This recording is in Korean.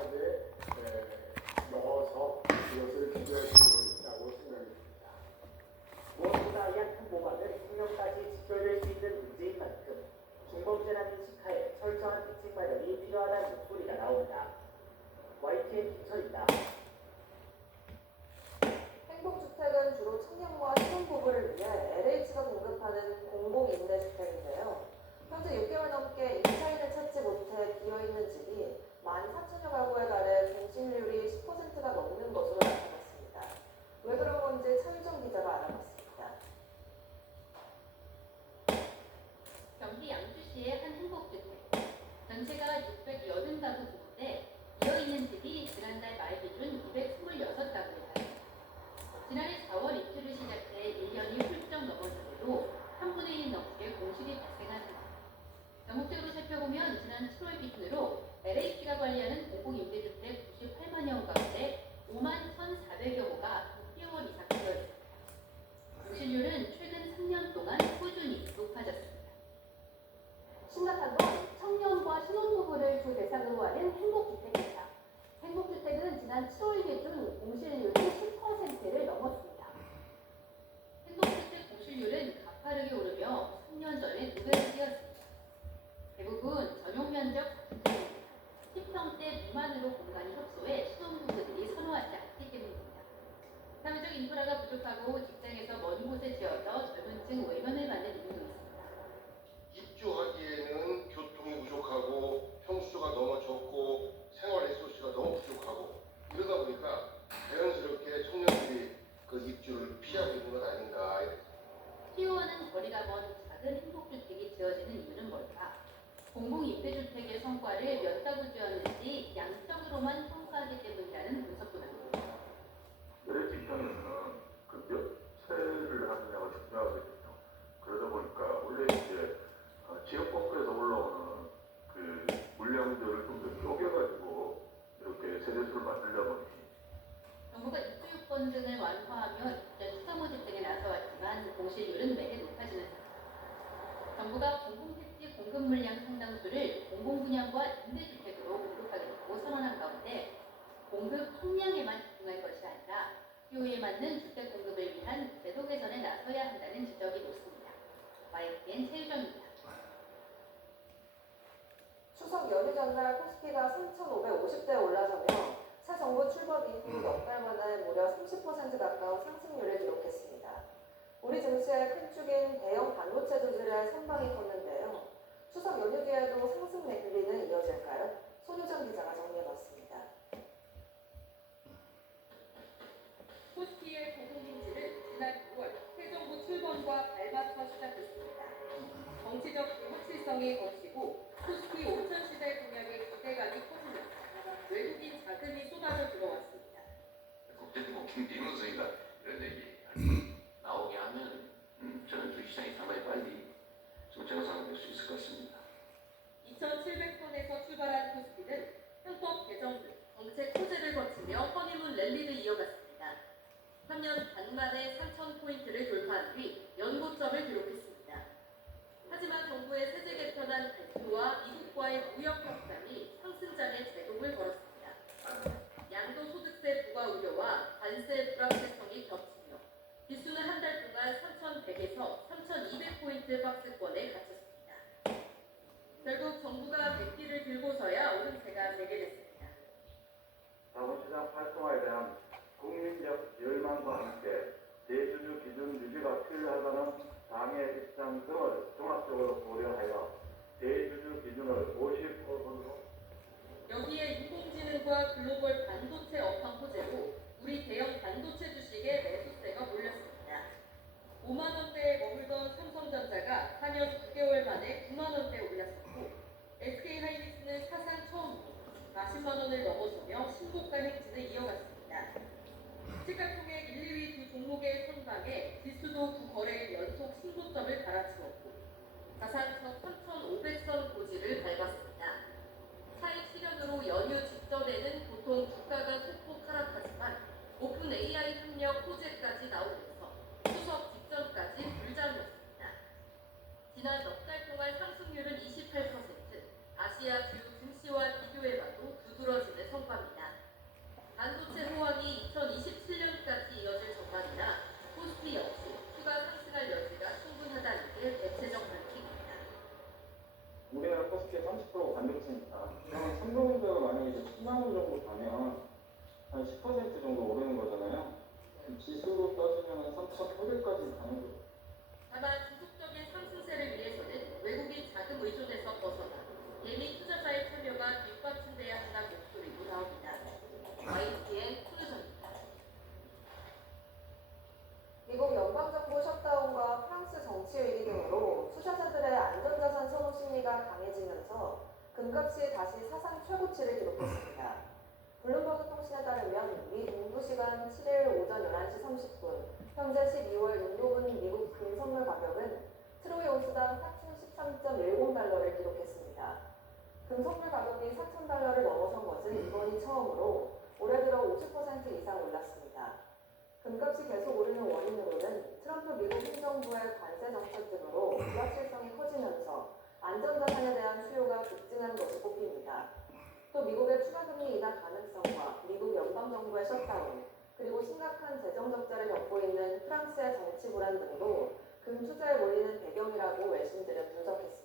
하게 넣어서 이것을 기대할 수 있다고 생각이 듭니다. 무엇보다 약한 보관은 생명까지 직결될 수 있는 문제인 만큼 중범죄란 인식하에 철저한 대책 마련이 필요하다는 목소리가 나온다. YTN 김철입니다. 행복주택은 주로 청년과 신혼부부를 위해 LH가 공급하는 공공임대주택인데요. 현재 6개월 넘게 임차인을 찾지 못해 비어있는 집이 14,000여 가구에 달해 공실률이 10%가 넘는 것으로 나타났습니다. 왜 그런 건지 차유정 기자가 알아봤습니다. 경기 양주시의 한 행복주택. 전체가 680가구 규모인데 비어있는 집이 지난달 말 기준 226가구에 달합니다. 지난해 4월 입주를 시작해 1년이 훌쩍 넘어서도 3분의 1 넘게 공실이 발생합니다. 전국적으로 살펴보면 지난 7월 기준으로 LH가 관리하는 공공임대주택 98만여 호 가운데 5만 1,400여 호가 6개월 이상 되어 있습니다. 공실률은 최근 3년 동안 꾸준히 높아졌습니다. 심각한 건 청년과 신혼부부를 주 대상으로 하는 행복주택입니다. 행복주택은 지난 7월 기준 공실률이 10%를 넘었습니다. 행복주택 공실률은 가파르게 오르며 3년 전에 2배로 뛰었습니다. 대부분 전용 면적 10평대 미만으로 공간이 협소해 신혼부부들이 선호하지 않기 때문입니다. 사회적 인프라가 부족하고 직장에서 먼 곳에 지어서 젊은 층 외면을 받는 이유도 있습니다. 입주하기에는 교통이 부족하고 평수가 너무 적고 생활 리소스가 너무 부족하고 이러다 보니까 자연스럽게 청년들이 그 입주를 피하고 있는 것 아닌가. 키워하는 거리가 먼 작은 행복주택이 지어지는 이유는 뭘까? 공공임대주택의 성과를 몇 가구 지었는지 양적으로만 평가하기 때문이라는 분석도 나옵니다. LH 입장에서는 그 몇 채를 하느냐가 중요하거든요. 그러다 보니까 원래 이제 지역법에서 올라오는 그 물량들을 좀 더 쪼개가지고 이렇게 세대수를 만들려면 정부가 입주 요건 등을 완화하며 투자 모집 등에 나서왔지만 공실률은 매해 높아지는 상황. 정부가 공공택지 공급 물량 상당수를 공공분양과 임대주택으로 공급하겠다고 선언한 가운데 공급 총량에만 집중할 것이 아니라 수요에 맞는 주택 공급을 위한 제도 개선에 나서야 한다는 지적이 높습니다. YTN 최유정입니다. 추석 연휴 전날 코스피가 3,550대에 올라서며 새 정부 출범 이후 넉 달 만에 무려 30% 가까운 상승률을 기록했습니다. 우리 증시의 큰 축인 대형 반도체 주들의 선방이 컸는데요. 추석 연휴 뒤에도 상승 매기는 이어질까요? 손유정 기자가 정리해봤습니다. 코스피의 고공행진은 지난 9월 새 정부 출범과 발맞춰 시작됐습니다. 정치적 불확실성이 거치고 코스피 5천 시대 공약의 기대감이 커지면서 외국인 자금이 쏟아져 들어왔습니다. 국제적 경제문서이다 이런 얘기 나오게 하면 저는 주시장이 상당히 빨리 좀 정상화될 수 있을 것 같습니다. 2,700선에서 출발한 코스피는 형법 개정 등 정책 호재를 거치며 허니문 랠리를 이어갔습니다. 3년 반 만에 3,000포인트를 돌파한 뒤 연고점을 기록했습니다. 하지만 정부의 세제 개편안 발표와 미국과의 무역 협상이 상승장에 제동을 걸었습니다. 양도소득세 부과 우려와 관세 불확실성이 겹치며 지수는 한 달 동안 3,100에서 3,200포인트 박스권에 갇혔습니다. 결국 정부가 백기를 들고서야 오름세가 재개됐습니다. 자본시장 활성화에 대한 국민적 열망과 함께 대주주 기준 유지가 필요하다는 당의 입장 등을 종합적으로 고려하여 대주주 기준을 50%로 여기에 인공지능과 글로벌 반도체 업황 호재로 우리 대형 반도체 주식에 매수세가 몰렸습니다. 5만 원대에 머물던 삼성전자가 4년 9개월 만에 9만 원대에 올랐었고 SK하이닉스는 사상 처음으로 40만 원을 넘어서며 신고가 행진을 이어갔습니다. 시가총액 1, 2위 두 종목의 선방에 지수도 9거래일 연속 신고점을 갈아치웠고 자산적 3,500선 고지를 밟았습니다. 차익 실현으로 연휴 직전에는 보통 주가가 소폭 하락하지만 오픈 AI 협력 호재까지 나오면서 추석 직전까지 불장이었습니다. 지난 넉 달 동안 상승률은 28%, 아시아 주요 증시와 비교해봐도 두드러지는 성과 10년 정도 가면 한 10% 정도 오르는 거잖아요. 지수로 따지면 3,800까지 가는 거예요. 다만 지속적인 상승세를 위해서는 외국인 자금 의존에서 벗어나 개미 투자자의 참여가 뒷받침돼야 한다는 목소리도 나옵니다. YTN 손유정입니다. 미국 연방정부 셧다운과 프랑스 정치 위기 등으로 투자자들의 안전자산 선호 심리가 강해지면서 금값이 다시 사상 최고치를 기록했습니다. 블룸버그 통신에 따르면 미 동부 시간 7일 오전 11시 30분, 현재 12월 6분 미국 금 선물 가격은 트로이 온스당 4,013.10달러를 기록했습니다. 금 선물 가격이 4,000달러를 넘어선 것은 이번이 처음으로 올해 들어 50% 이상 올랐습니다. 금값이 계속 오르는 원인으로는 트럼프 미국 행정부의 관세 정책 등으로 불확실성이 커지면서 안전자산에 대한 수요가 급증한 것이 꼽힙니다. 또 미국의 추가금리 인하 가능성과 미국 연방정부의 셧다운, 그리고 심각한 재정 적자를 겪고 있는 프랑스의 정치 불안 등도 금 투자에 몰리는 배경이라고 외신들은 분석했습니다.